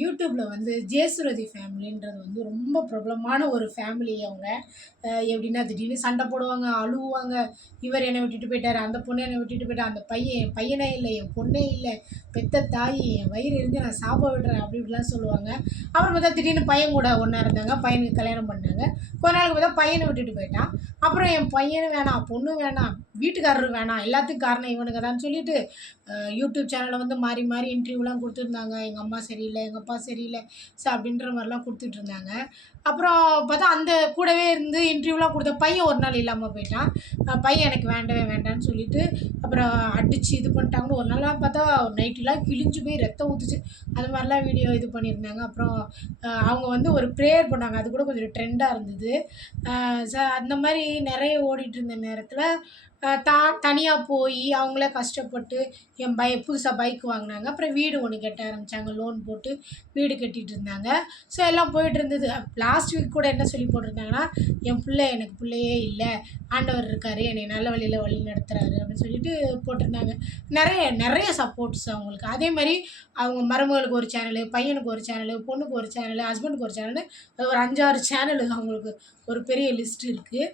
யூடியூப்பில் வந்து ஜெயசுரதி ஃபேமிலின்றது வந்து ரொம்ப பிரபலமான ஒரு ஃபேமிலி அவங்க. எப்படின்னா திடீர்னு சண்டை போடுவாங்க, அழுவாங்க. இவர் என்னை விட்டுட்டு போயிட்டாரு, அந்த பொண்ணு என்னை விட்டுட்டு போயிட்டா, அந்த பையன் என் பையனே இல்லை, என் பொண்ணே இல்லை, பெத்த தாய் என் வயிறு இருந்து நான் சாப விடுறேன் அப்படி இப்படிலாம் சொல்லுவாங்க. அப்புறம் பார்த்தா திடீர்னு பையன் கூட ஒன்றா இருந்தாங்க, பையனுக்கு கல்யாணம் பண்ணாங்க. கொஞ்ச நாளுக்கு பார்த்தா பையனை விட்டுட்டு போயிட்டான். அப்புறம் என் பையனும் வேணாம், பொண்ணும் வேணாம், வீட்டுக்காரரும் வேணாம், எல்லாத்துக்கும் காரணம் இவனுங்க தான் சொல்லிட்டு யூடியூப் சேனலில் வந்து மாறி மாறி இன்டர்வியூலாம் கொடுத்துருந்தாங்க. எங்கள் அம்மா சரியில்லை, எங்கள் அப்பா சரியில்லை அப்படின்ற மாதிரிலாம் கொடுத்துட்ருந்தாங்க. அப்புறம் பார்த்தா அந்த கூடவே இருந்து இன்டர்வியூலாம் கொடுத்த பையன் ஒரு நாள் இல்லாமல் போயிட்டான். பையன் எனக்கு வேண்டவே வேண்டான்னு சொல்லிட்டு அப்புறம் அடித்து இது பண்ணிட்டாங்கன்னு ஒரு நாளாக பார்த்தா நைட்டுலாம் கிழிஞ்சு போய் ரத்தம் ஊற்றுச்சு. அது மாதிரிலாம் வீடியோ இது பண்ணியிருந்தாங்க. அப்புறம் அவங்க வந்து ஒரு ப்ரேயர் பண்ணாங்க, அது கூட கொஞ்சம் ட்ரெண்டாக இருந்தது. அந்த மாதிரி நிறைய ஓடிட்டு இருந்த நேரத்தில் தனியாக போய் அவங்களே கஷ்டப்பட்டு புதுசாக பைக் வாங்கினாங்க. அப்புறம் வீடு ஒன்று கட்ட ஆரம்பித்தாங்க, லோன் போட்டு வீடு கட்டிகிட்டு இருந்தாங்க. ஸோ எல்லாம் போயிட்டு இருந்தது. லாஸ்ட் வீக் கூட என்ன சொல்லி போட்டிருந்தாங்கன்னா, என் பிள்ளை எனக்கு பிள்ளையே இல்லை, ஆண்டவர் இருக்கார், என்னை நல்ல வழியில் வழி நடத்துகிறாரு அப்படின்னு சொல்லிட்டு போட்டிருந்தாங்க. நிறைய நிறைய சப்போர்ட்ஸ் அவங்களுக்கு. அதேமாதிரி அவங்க மருமகளுக்கு ஒரு சேனலு, பையனுக்கு ஒரு சேனலு, பொண்ணுக்கு ஒரு சேனலு, ஹஸ்பண்டுக்கு ஒரு சேனலு, அது ஒரு 5-6 சேனலு அவங்களுக்கு ஒரு பெரிய லிஸ்ட் இருக்குது.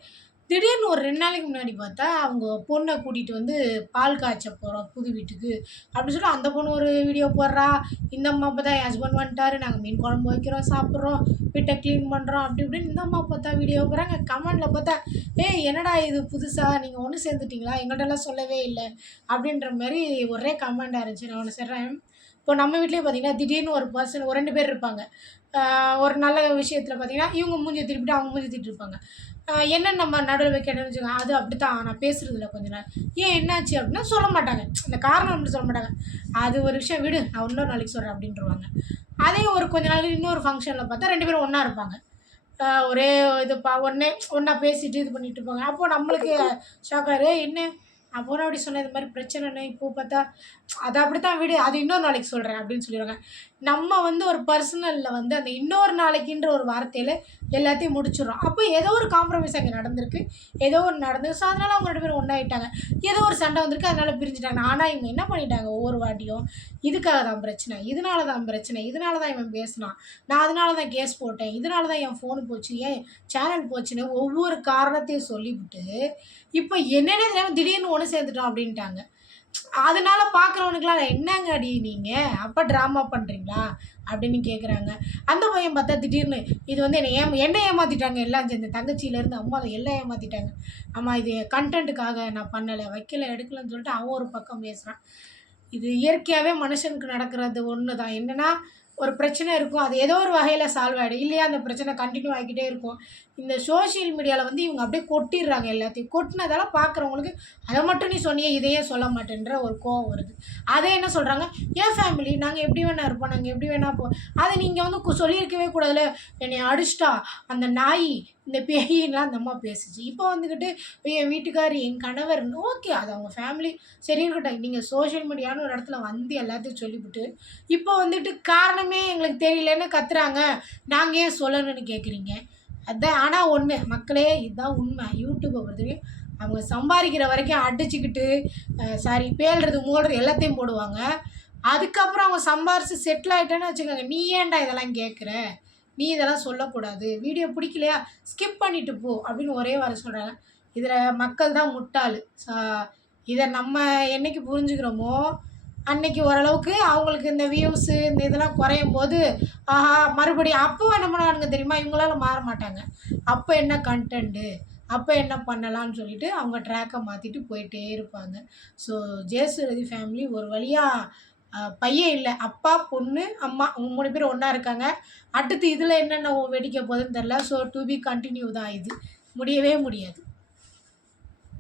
திடீர்னு ஒரு 2 நாளைக்கு முன்னாடி பார்த்தா, அவங்க பொண்ணை கூட்டிகிட்டு வந்து பால் காய்ச்ச போகிறோம் புது வீட்டுக்கு அப்படின்னு சொல்லி அந்த பொண்ணு ஒரு வீடியோ போடுறா. இந்த அம்மா பார்த்தா என் ஹஸ்பண்ட் வந்துட்டாரு, நாங்கள் மீன் குழம்பு வைக்கிறோம், சாப்பிட்றோம், வீட்டை க்ளீன் பண்ணுறோம் அப்படி இப்படின்னு இந்த அம்மா பார்த்தா வீடியோ போடுறாங்க. கமெண்டில் பார்த்தா, என்னடா இது புதுசாக நீங்கள் ஒன்று சேர்ந்துட்டிங்களா, எங்கள்கிட்டலாம் சொல்லவே இல்லை அப்படின்ற மாதிரி ஒரே கமெண்டாக இருந்துச்சு. நான் ஒன்று சொல்கிறேன், இப்போ நம்ம வீட்லேயே பார்த்தீங்கன்னா திடீர்னு ஒரு பர்சன் ஒரு 2 பேர் இருப்பாங்க. ஒரு நல்ல விஷயத்தில் பார்த்தீங்கன்னா இவங்க மூஞ்சி திருப்பிட்டு அவங்க மூஞ்சி திருப்பிட்டு இருப்பாங்க. என்னன்னு நம்ம நடுவில் வைக்கணும்னு வச்சுக்கோங்க, அது அப்படி தான் நான் பேசுகிறதில்ல கொஞ்ச நாள். என்னாச்சு அப்படின்னா சொல்ல மாட்டாங்க, அந்த காரணம் அப்படி சொல்ல மாட்டாங்க. அது ஒரு விஷயம் விடு, நான் இன்னொரு நாளைக்கு சொல்கிறேன் அப்படின்ட்டுருவாங்க. அதே ஒரு கொஞ்ச நாள் இன்னொரு ஃபங்க்ஷனில் பார்த்தா 2 பேரும் ஒன்றா இருப்பாங்க. ஒரே இது ஒன்றா பேசிட்டு இது பண்ணிட்டு இருப்பாங்க. அப்போது நம்மளுக்கு ஷாக்காரு, என்ன அப்புறம் அப்படி சொன்னேன், இது மாதிரி பிரச்சனைன்னு இப்போ பார்த்தா அது அப்படித்தான் விடு, அது இன்னொரு நாளைக்கு சொல்கிறேன் அப்படின்னு சொல்லிடுவாங்க. நம்ம வந்து ஒரு பர்சனலில் வந்து அந்த இன்னொரு நாளைக்குன்ற ஒரு வார்த்தையில் எல்லாத்தையும் முடிச்சிடுறோம். அப்போ ஏதோ ஒரு காம்ப்ரமைஸ் அங்கே நடந்திருக்கு, ஏதோ ஒன்று நடந்துருக்கு. ஸோ அதனால் அவங்க 2 பேரும் ஒன்றாயிட்டாங்க. ஏதோ ஒரு சண்டை வந்திருக்கு, அதனால் பிரிஞ்சுட்டாங்க. ஆனால் இவங்க என்ன பண்ணிட்டாங்க, ஒவ்வொரு வாட்டியும் இதுக்காக தான் பிரச்சனை, இதனால தான் பிரச்சனை, இதனால தான் இவன் பேசினான், நான் அதனால தான் கேஸ் போட்டேன், இதனால தான் என் ஃபோனு போச்சு, ஏன் சேனல் போச்சுன்னு ஒவ்வொரு காரணத்தையும் சொல்லிவிட்டு இப்போ என்னென்ன தெரியாமல் திடீர்னு ஒன்று சேர்ந்துட்டோம் அப்படின்ட்டாங்க. அதனால பார்க்குறவனுக்குலாம் என்னங்க அடி நீங்கள் அப்போ ட்ராமா பண்ணுறீங்களா அப்படின்னு கேட்குறாங்க. அந்த பையன் பார்த்தா திடீர்னு இது வந்து என்னை ஏமாற்றிட்டாங்க, எல்லாம் சேர்ந்து தங்கச்சியிலேருந்து அம்மா எல்லாம் ஏமாற்றிட்டாங்க, அம்மா இது கண்டென்ட்டுக்காக நான் பண்ணலை, வைக்கலை, எடுக்கலைன்னு சொல்லிட்டு அவன் ஒரு பக்கம் பேசுகிறான். இது இயற்கையாகவே மனுஷனுக்கு நடக்கிறது ஒன்று தான். என்னென்னா ஒரு பிரச்சனை இருக்கும், அது ஏதோ ஒரு வகையில் சால்வ் ஆகிடும், இல்லையா அந்த பிரச்சனை கண்டினியூ ஆகிக்கிட்டே இருக்கும். இந்த சோஷியல் மீடியாவில் வந்து இவங்க அப்படியே கொட்டிடுறாங்க எல்லாத்தையும். கொட்டினதால பார்க்குறவங்களுக்கு அதை மட்டும் நீ சொன்னியே இதையே சொல்ல மாட்டேன்ற ஒரு கோவம் வருது. அதே என்ன சொல்கிறாங்க, என் ஃபேமிலி நாங்கள் எப்படி வேணா இருப்போம், நாங்கள் எப்படி வேணா போ, அதை நீங்கள் வந்து சொல்லியிருக்கவே கூடாதுல, என்னை அடிச்சிட்டா அந்த நாய் இந்த பேயின்லாம் அந்த அம்மா பேசுச்சு. இப்போ வந்துக்கிட்டு என் வீட்டுக்கார் என் கணவர், ஓகே அது அவங்க ஃபேமிலி சரி இருக்கட்டும். நீங்கள் சோஷியல் மீடியான்னு ஒரு இடத்துல வந்து எல்லாத்தையும் சொல்லிவிட்டு இப்போ வந்துட்டு காரணமே எங்களுக்கு தெரியலன்னு கத்துறாங்க, நாங்கள் ஏன் சொல்லணும்னு கேட்குறீங்க. அதுதான். ஆனால் ஒன்று மக்களே, இதுதான் உண்மை. யூடியூப்பை பொறுத்தவரைக்கும் அவங்க சம்பாதிக்கிற வரைக்கும் அடிச்சுக்கிட்டு பேல்றது மூடுறது எல்லாத்தையும் போடுவாங்க. அதுக்கப்புறம் அவங்க சம்பாரித்து செட்டில் ஆகிட்டேன்னு வச்சுக்கோங்க, நீ ஏன்டா இதெல்லாம் கேட்குற, நீ இதெல்லாம் சொல்லக்கூடாது, வீடியோ பிடிக்கலையா ஸ்கிப் பண்ணிவிட்டு போ அப்படின்னு ஒரே வாரம் சொல்கிறாங்க. இதில் மக்கள் தான் முட்டாள். இதை நம்ம என்றைக்கு புரிஞ்சுக்கிறோமோ அன்னைக்கு ஓரளவுக்கு அவங்களுக்கு இந்த வியூஸு இந்த இதெல்லாம் குறையும் போது ஆஹா மறுபடியும் அப்போ என்ன பண்ணுவானுங்க தெரியுமா, இவங்களால மாற மாட்டாங்க. அப்போ என்ன கண்டென்ட்டு, அப்போ என்ன பண்ணலான்னு சொல்லிட்டு அவங்க ட்ராக்கை மாற்றிட்டு போயிட்டே இருப்பாங்க. ஸோ ஜெயசுரதி ஃபேமிலி ஒரு வழியாக பையன் இல்லை, அப்பா பொண்ணு அம்மா 3 பேர் ஒன்றா இருக்காங்க. அடுத்து இதில் என்னென்ன வெடிக்க போகுதுன்னு தெரில. ஸோ டு பி கண்டினியூ தான், இது முடியவே முடியாது.